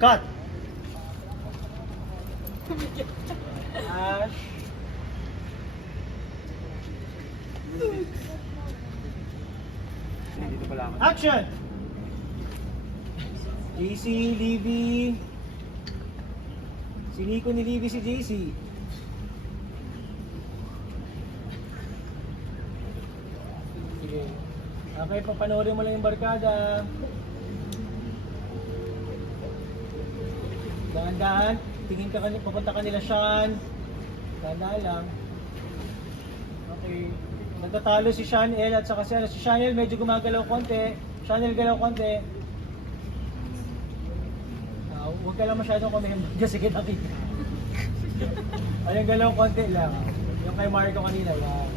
Cut! Ash. Dito pala ako. Action! JC, Livy. Si Nico ni Livy si JC. Sige. Okay, papanoorin mo lang yung barkada. Dahan-dahan. Tingin ka kanila, papunta kanila Sean. Dahan-dahan lang. Okay. Nagtatalo si Shanel at saka si Shanel medyo gumagalaw konti. Shanel galaw konti. Huwag ka lang masyadong kumembag kasi kita kita. Ayun, galaw konti lang. Yung kay Marco kanina, yan.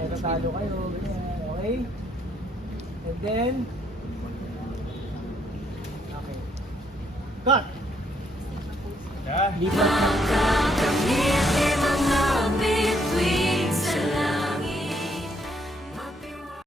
Nagtatalo kayo, ganyan. Okay? And then, okay. Cut! Lipat.